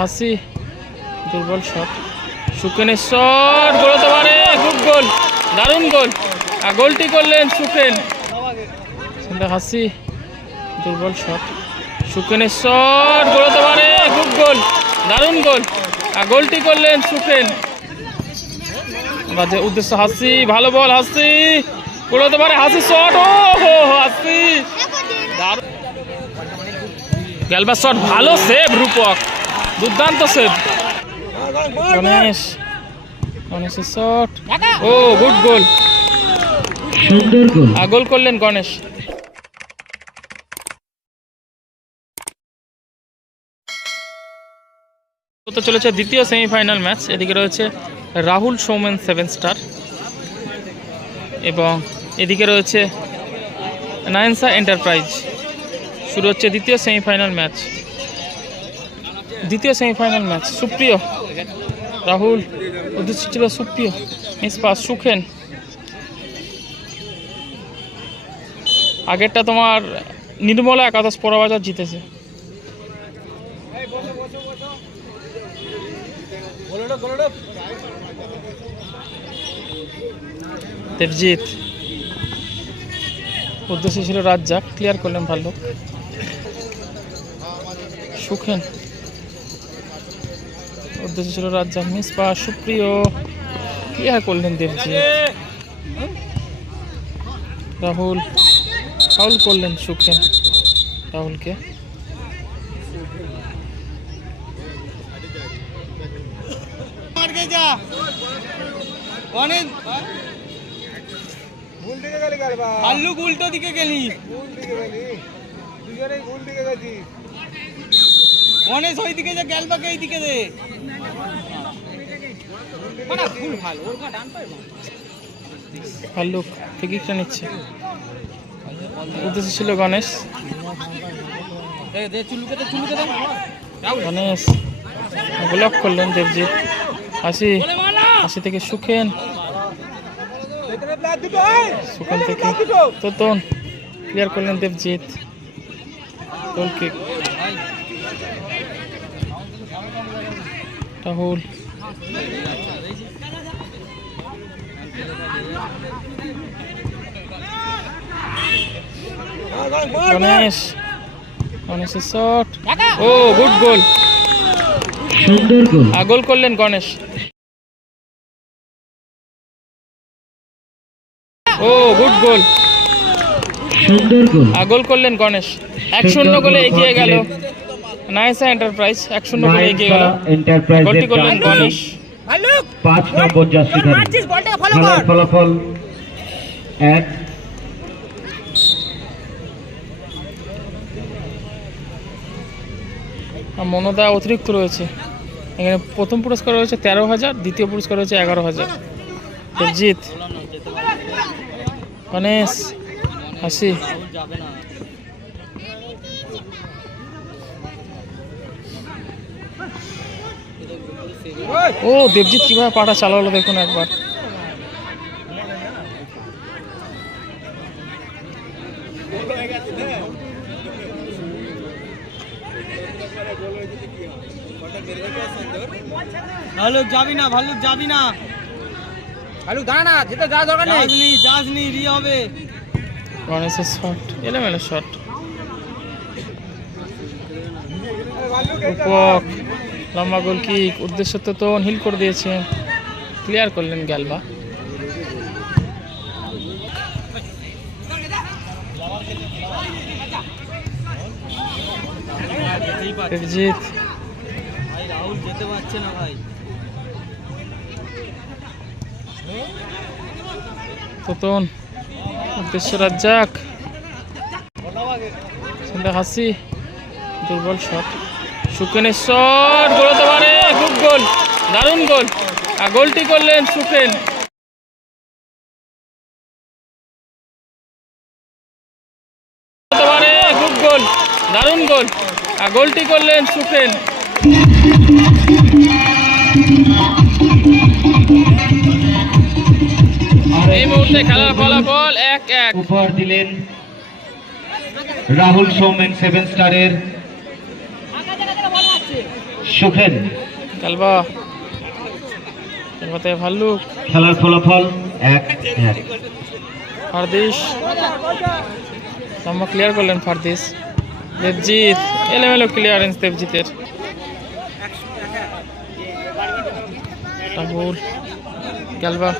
হাসি দুর্বল shot সুকেনের shot goal হতে পারে গুড গোল দারুণ গোল আর গোলটি করলেন সুকেন। হাসি দুর্বল শট সুকেনের শট গোল হতে পারে গুড গোল দারুণ গোল আর গোলটি করলেন সুকেন। বাজে উদ্দেশ্য হাসি, ভালো বল হাসি। গোল হতে পারে হাসি শট ও হো হাসি। দারুণ। গ্যালবার শট ভালো সেভ রূপক। দুর্দান্ত সেভ গণেশ গণেশের শট ও গুড গোল গোল করলেন গণেশ। তো চলেছে দ্বিতীয় সেমিফাইনাল ম্যাচ এদিকে রয়েছে রাহুল সৌমেন সেভেন স্টার এবং এদিকে রয়েছে নায়নসা এন্টারপ্রাইজ শুরু হচ্ছে দ্বিতীয় সেমিফাইনাল ম্যাচ দ্বিতীয় সেমিফাইনাল ম্যাচ সুপ্রিয়। রাহুল ছিল সুপ্রিয়। মিসপা সুখেন। আগেরটা তোমার নির্মলা একাদশ পরাবাজার জিতেছে। দেবজিৎ। উদ্দেশ্য ছিল রাজ্জাক ক্লিয়ার করলেন ভালো সুখেন। উদ্দেশ্য ছিল রাজ্জাক মিস পা সুপ্রিয় ক্লিয়ার করলেন দেবজিৎ রাহুল ফাউল করলেন সুখেন। রাহুলকে? যা। অনেক ভুল দিকে গেলি ভাল্লুক উল্টো দিকে গেলি। ভুল দিকে গেলি। দুজনেই ভুল দিকে গেছিস। গণেশ ওই দিকে যা গেলবাকে এই দিকে দে ফুল ভালো ওর ডান পায়ে ভাল্লুক ফিকিকটা নিচ্ছে। উদ্দেশ্য ছিল গণেশ। গণেশ ব্লক করলেন দেবজিৎ। আশি আশি থেকে সুখেন। সুখেন থেকে তোতন। ক্লিয়ার করলেন দেবজিৎ। গোল কিক গণেশ, গণেশের শট ও গুড গোল গোল করলেন গণেশ। ও গুড গোল সুন্দর গোল গোল করলেন গণেশ। এক শূন্য গোলে এগিয়ে গেল। নাইসা এন্টারপ্রাইজ এক শূন্য গোলে এগিয়ে গেল গোলটি করলেন গণেশ পাঁচ নম্বর জার্সিধারী মারছিস বলটা ফলো খেলার কর। ফলাফল। এক। আর মনোদা অতিরিক্ত রয়েছে। এখানে প্রথম পুরস্কার রয়েছে তেরো হাজার দ্বিতীয় পুরস্কার রয়েছে এগারো হাজার। দেবজিৎ গণেশ। হাসি। ও দেবজিৎ কীভাবে পাটা চালালো দেখুন একবার। ভাল্লুক যাবি না যাবি না। দাঁড়া যেতে যা দরকার নেই। রি হবে। গণেশের শট এলোমেলো শট উপক লম্বা গোল কিক উদ্দেশ্য তো তো হিল করে দিয়েছে। ক্লিয়ার করলেন গ্যালবা। সন্ধ্যা হাসি, দুর্বল শট। সুকেনের শট গোল হতে পারে। গুড গোল, দারুণ গোল। আর গোলটি করলেন পারে, গুড গোল, দারুণ গোল। আর গোলটি করলেন সুকেন এই মুহূর্তে খেলার ফলাফল এক এক। উপহার দিলেন রাহুল সৌমেন, সেভেন স্টারের সুখেন। কালবা কালবাতে ভাল্লুক। খেলার ফলাফল এক এক। ফারদিস লম্বা ক্লিয়ার করলেন ফারদিস দেবজিৎ এলোমেলো ক্লিয়ারেন্স দেবজিতের। রাহুল গালবা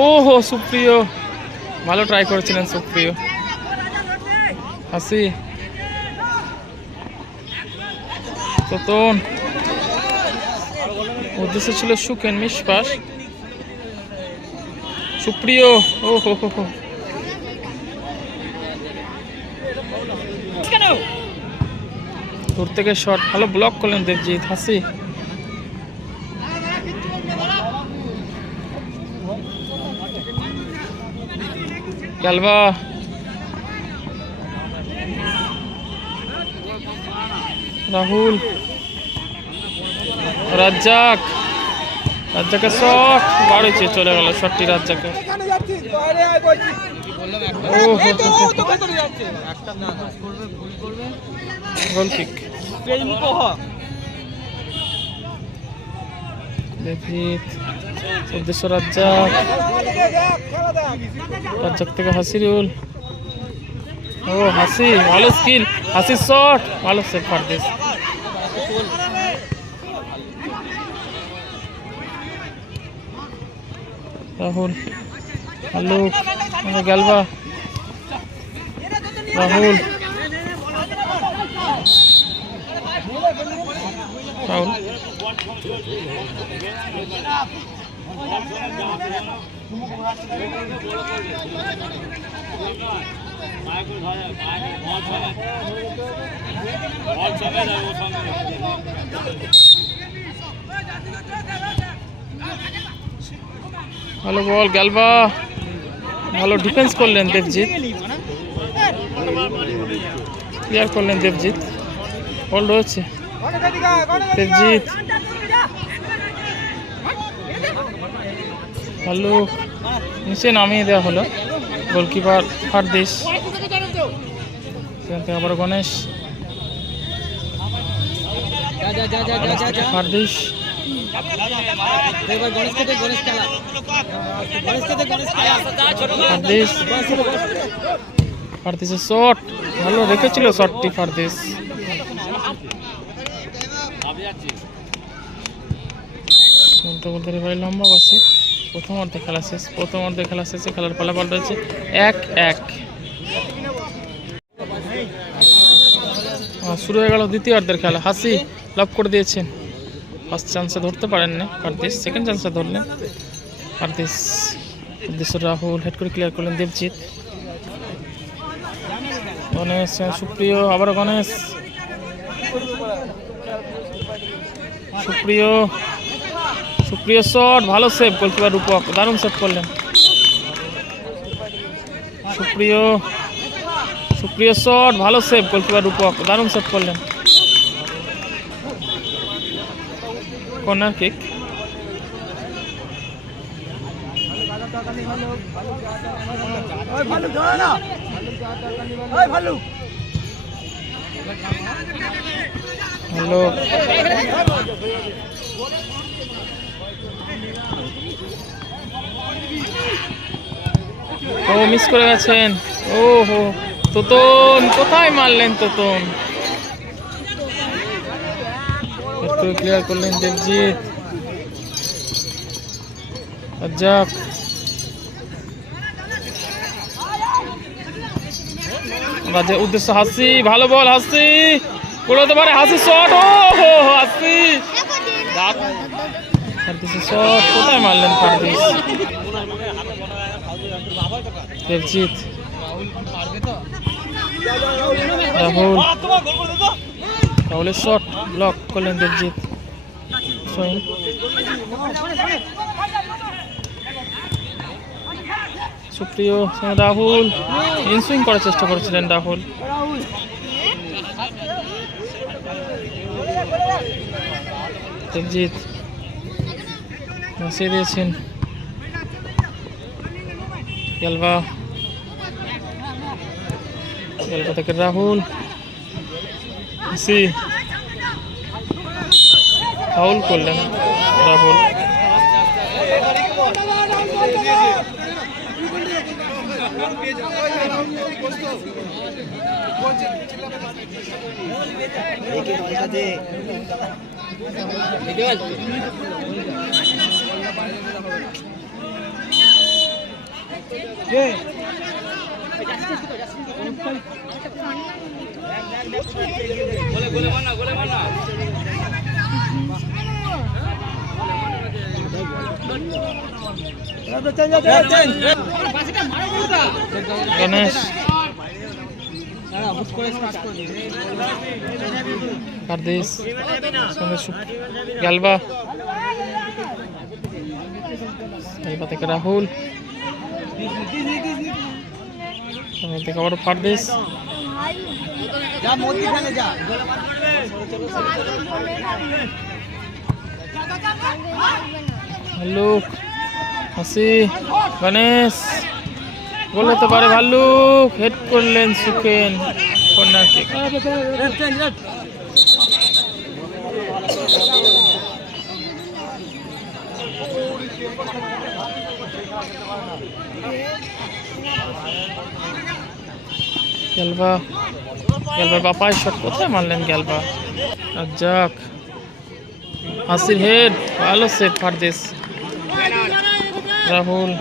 ও হো সুপ্রিয়। ভালো ট্রাই করেছিলেন সুপ্রিয়। হাসি। তোতন উদ্দেশ্য ছিল সুখেন মিসপাস সুপ্রিয়, ও হো হো হো। দূর থেকে শট ভালো ব্লক করলেন দেবজিৎ, হাসি। গালবা রাহুল। রাজ্জাক। রাজ্জাকের শট। বাড়িছে চলে গেল শটটি রাজ্জাকের। রাজ্জাক। রাজ্জাক থেকে হাসিরুল। ও হাসি ভালো স্কিল হাসির শট ভালো সেভ পারদিস রাহুল আলুক গেলবা। রাহুল। রাহুল। ভালো বল, গালবা। ভালো ডিফেন্স করলেন দেবজিৎ। ক্লিয়ার করলেন দেবজিৎ। বল রয়েছে। দেবজিৎ। ভালো। নিচে নামিয়ে দেওয়া হলো। গোলকিপার ফারদিস থেকে আবার গণেশ। যা ফারদিস ফারদিসের শট ভালো রেখেছিল শটটি ফারদিস বলতে বলতে রেফারি লম্বা বাসে প্রথম অর্ধে খেলা শেষ। প্রথম অর্ধে খেলা শেষে খেলার ফলাফল রয়েছে এক এক। শুরু হয়ে গেল দ্বিতীয় অর্ধের খেলা। হাসি লাভ করে দিয়েছেন। ফার্স্ট চান্সে ধরতে পারেননি পারদিস সেকেন্ড চান্সে ধরলেন পারদিস উদ্দেশ্য রাহুল হেড করে ক্লিয়ার করলেন দেবজিৎ। গণেশ, সুপ্রিয় আবার গণেশ। সুপ্রিয় সুপ্রিয় শট ভালো সেভ গোলকিপার রূপক, দারুণ সেভ করলেন। সুপ্রিয় সুপ্রিয় শট, ভালো সেভ গোলকিপার রূপক, দারুণ সেভ করলেন। Corner kick hello. ও মিস করে গেছেন। ও হো তোতন, কোথায় মারলেন তোতন? ক্লিয়ার করলেন দেবজিৎ। উদ্দেশ্য হাসি, ভালো বল, হাসি। কুড়োতে পারে, হাসি শট ও হো হাসি। শট কোথায় মারলেন দেবজিৎ। রাহুল। রাহুলের শট ব্লক করলেন দেবজিৎ সোহেল সুপ্রিয় রাহুল। ইনসুইং করার চেষ্টা করেছিলেন রাহুল। দেবজিৎ বসিয়ে দিয়েছেন। গেলবা গেলবা থেকে রাহুল। সি ফাউল করলেন রাহুল। গণেশ হার্দিস গ্যালবা গ্যালবা থেকে রাহুল। আবার যা ভাল্লুক হাসি গণেশ। গোল হতে পারে ভাল্লুক হেড করলেন সুখেন কর্নার কিক গেলবা। গেলবার বাপায় শট কোথায় মারলেন গেলবা যাক, হাসির হেড, ভালো save Fardis. Rahul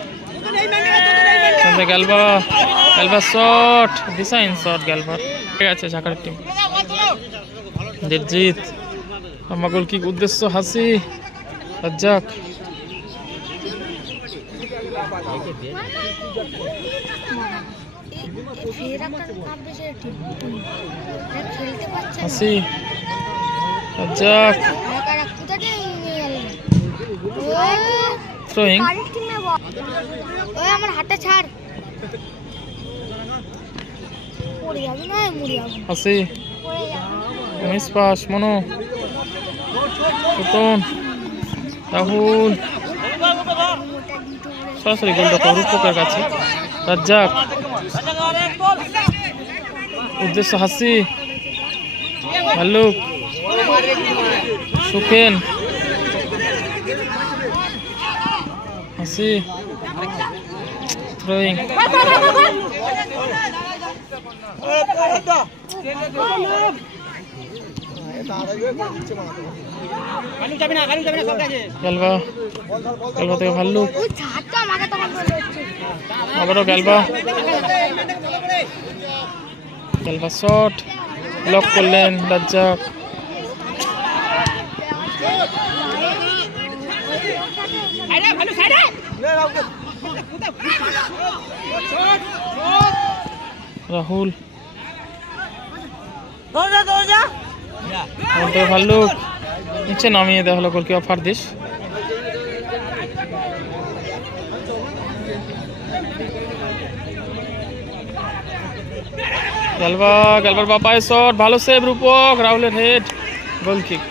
Galba. Galba shot design shot গেলবার। ঠিক আছে, ঝাঁকার টিম জিত আমাগল কি উদ্দেশ্য হাসি? রাজ্জাক হাসি। থ্রোয়িং বল ওই আমার হাতটা ছাড়। পড়ে যাবি না মরে যাবি। হাসি। উনিশ পাস মনো। সুতন। রাহুল। সরাসরি গোলটা রূপকের কাছে। রাজ্জাক। উদ্দেশ্য হাসি। ভাল্লুক। সুখেন। হাসি। না গেলবা। গেলবা থেকে হচ্ছে। আবারও গেলবা। গেলবা শট ব্লক করলেন রাজ্জাক। রাহুল। ভাল্লুক। নিচে নামিয়ে দেওয়া হলো গোলকিপার ফারদিস গেলবা গেলবার বাপায় শট ভালো সেভ রূপক রাহুলের হেড গোল কিক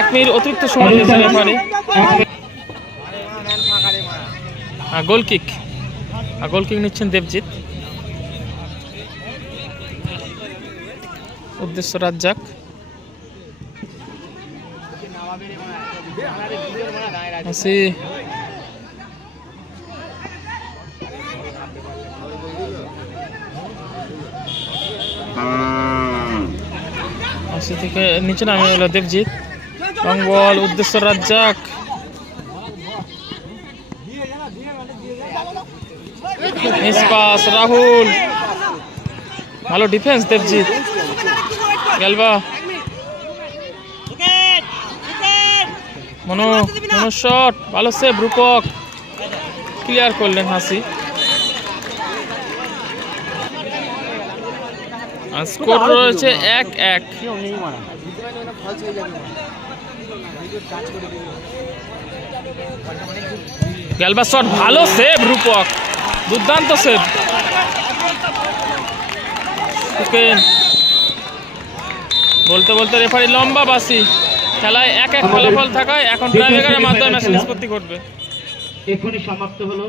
এক মিনিট অতিরিক্ত সময় দিয়েছে referee goal kick goal kick নিচ্ছেন দেবজিৎ। উদ্দেশ্য রাজ্জাক হাসি। হাসি থেকে নিচে নামিয়ে গেল দেবজিৎ। বল উদ্দেশ্য রাজ্জাক। Miss pass, Rahul. ভালো ডিফেন্স দেবজিৎ। গেলবা মনো মনো শট, ভালো সেভ রূপক। ক্লিয়ার করলেন হাসি। স্কোর রয়েছে এক এক। গেলবা শট ভালো সেভ রূপক। দুর্দান্ত সেভ সুকেন। বলতে বলতে রেফারি লম্বা বাসি। খেলায় এক এক ফলাফল থাকায় এখন ট্রাইব্রেকারের মাধ্যমে ম্যাচ নিষ্পত্তি করবে এক্ষুনি সমাপ্ত হলো।